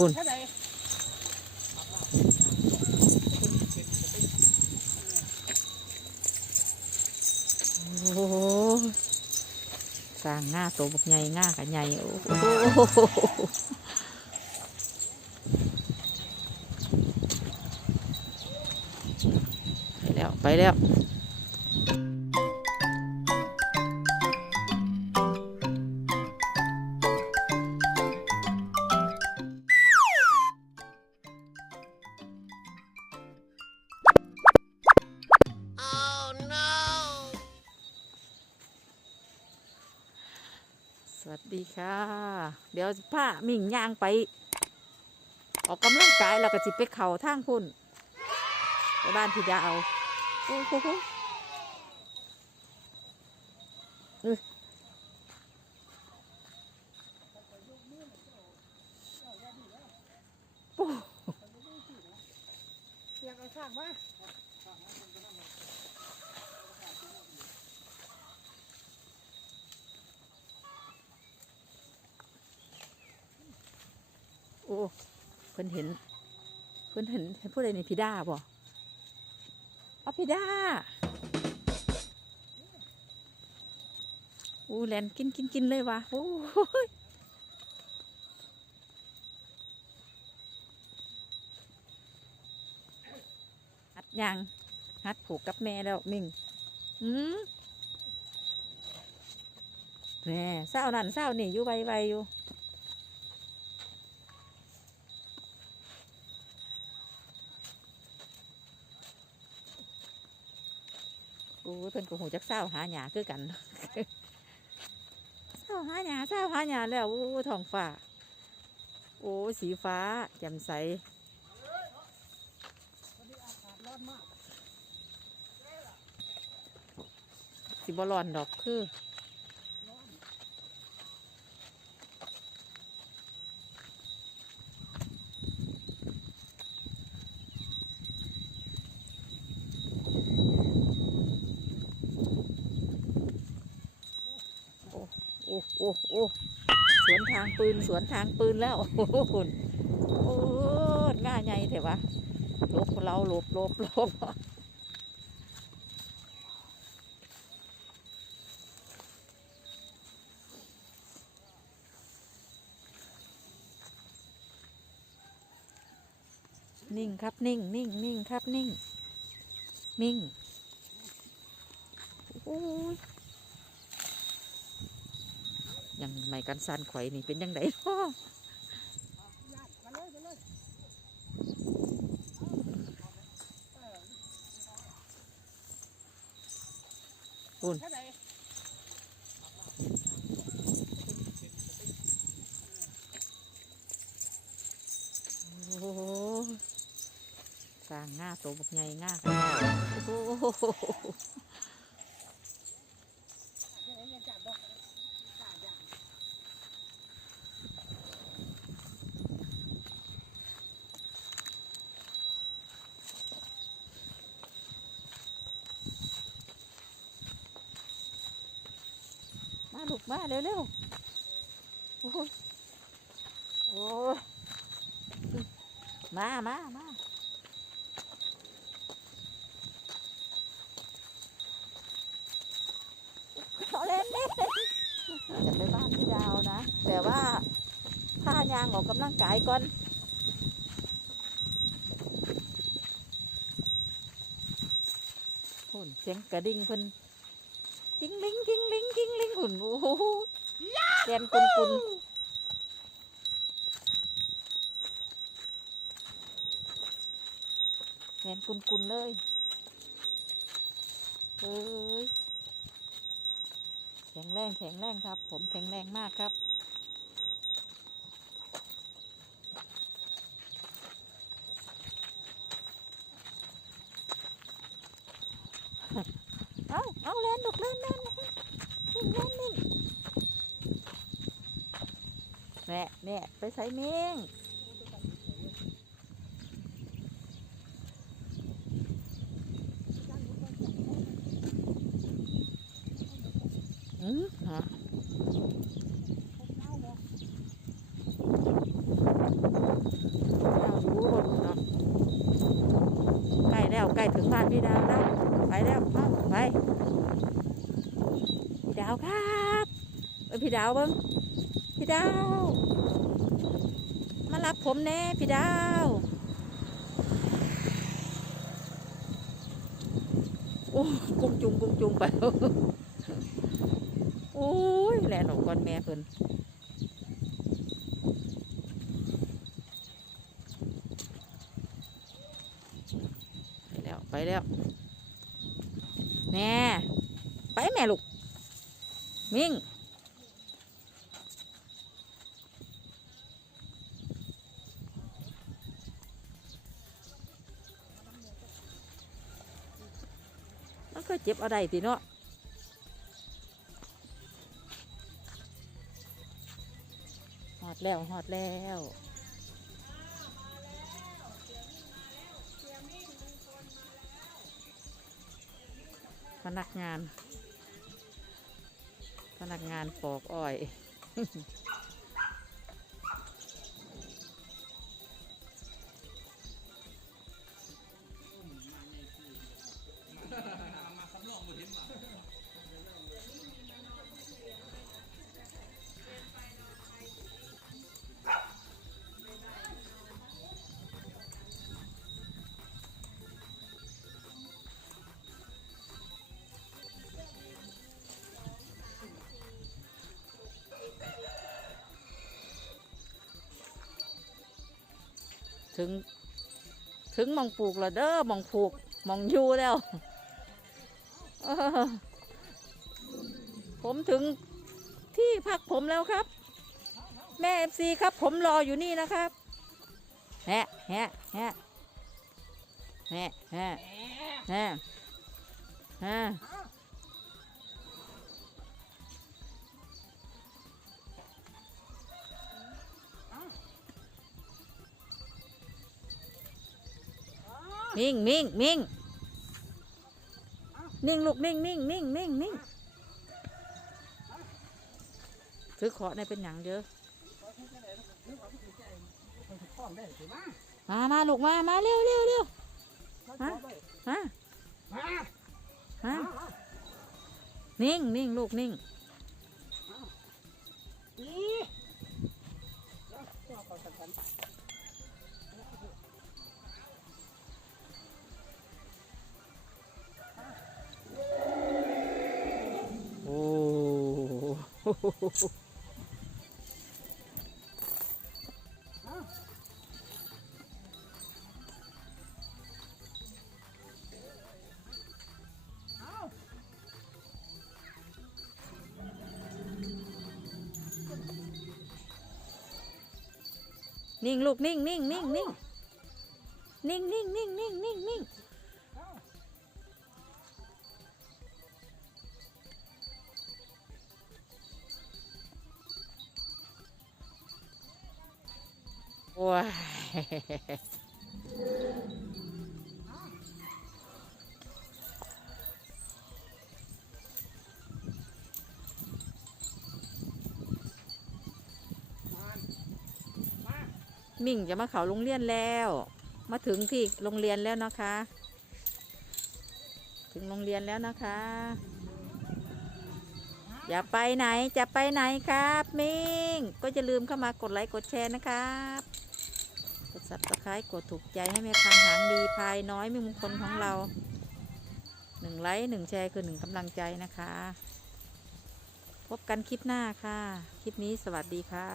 คุณเท่าไหร่โอ้โหสร้างง่าโตบักใหญ่ง่ากับใหญ่โอ้โหไปแล้ว ไปแล้ว วัสดีค่ะ เดี๋ยวผ้ามิ่งย่างไป ออกกำลังกายแล้วก็จิไปเข่าทางพุ่นไปบ้านพี่ดาวโอ้โหเอ้ยเสียงเอาข้างมา อ้เพิ่นเห็น เพิ่นเห็นเห็นผู้ใดในพี่ดาบ่เอาพี่ดาโอ้แลนกินกินกินเลยวะโอ้ยหัดยังหัดผูกกับแม่แล้วมิ่งอืมแหน่เศร้านั่นเศร้านี่อยู่ไวๆอยู่ กูเพิ่นก็หูจักเศร้าหาหยาคือกันเศร้าหาหยาเศร้าหาหยาแล้วโอ้ทองฟ้า โอ้สีฟ้าแจ่มใสสีบอลอนดอกคือ โอ้ โอ้โอ้สวนทางปืนสวนทางปืนแล้วโอ้โหโอ้ง่ายใหญ่เถอะวะลบเราลบลบลบนิ่งครับนิ่งนิ่งนิ่งครับนิ่ง นิ่ง โอ้ย ยังไม่กันสันข่อยนี่เป็นยังไงพ่อญาติมาเลยมาเลยคุณเท่าไหร่โอ้โหสร้างง่าโตบักใหญ่ง่าขนาดโอ้โห เท่าไหร่ยังจับดอกกล้าอย่าง มา ลูกมาเร็วเร็วๆโอ้โหโอ้ยมามามาเอาเล่นเล่จะไปบ้านพี่ดาวนะ แต่ว่าถ้ายางออกกำลังกายก่อนหุ่นเสียงกระดิ่งเพิ่น จิ้งลิงจิ้งลิงจิ้งลิงหุ่นโอ้โหแกนกุนกุนแกนกุนกุนเลยเอ้ยแข็งแรงแข็งแรงครับ ผมแข็งแรงมากครับ เอาเอาเล่นลูกเล่นเล่นเล่นเล่นเล่นแม่แม่ไปใส่เมงอืมฮะใกล้แล้วใกล้ถึงบ้านพี่ดาวแล้ว ไปแล้วเอาไปพี่ดาวครับเอ้ยพี่ดาวเบิ้งพี่ดาว มารับผมแน่พี่ดาวโอ้กุ้งจุงกุ้งจุงไปโอ้ยแลนออกก่อนแม่เพิ่นไปแล้ว ไปแล้ว แม่ไปแม่ลูกมิ่งมันก็เจ็บอะไรติเนาะหอดแล้วหอดแล้ว พนักงาน พนักงานปอกอ้อย ถึง ถึงมองปลูกแล้วเด้อมองปลูกมองอยู่แล้ว ผมถึงที่พักผมแล้วครับ แม่เอฟซีครับ ผมรออยู่นี่นะครับแฮะแฮะแฮะแฮะแฮะแฮะ มิ่งมิ่งมิ่งนิ่งลูกนิ่งนิ่งนิ่งนิ่งนิ่งถือขอในเป็นอย่างเยอะมามาลูกมามาเร็วเร็วเร็วมามามามานิ่งนิ่งลูกนิ่ง นิ่งลูกนิ่งนิ่งนิ่งนิ่งนิ่งนิ่งนิ่งนิ่งนิ่ง โอ้ยมิ่งจะมาเขาโรงเรียนแล้ว มาถึงที่โรงเรียนแล้วนะคะ ถึงโรงเรียนแล้วนะคะ อย่าไปไหนจะไปไหนครับ มิงก็จะลืมเข้ามากดไลค์กดแชร์นะครับ สับสไครต์กดถูกใจให้แม่พันหางดีพายน้อยไม่มงคลของเราหนึ่งไลค์หนึ่งแชร์คือหนึ่งกำลังใจนะคะ พบกันคลิปหน้าค่ะ คลิปนี้สวัสดีค่ะ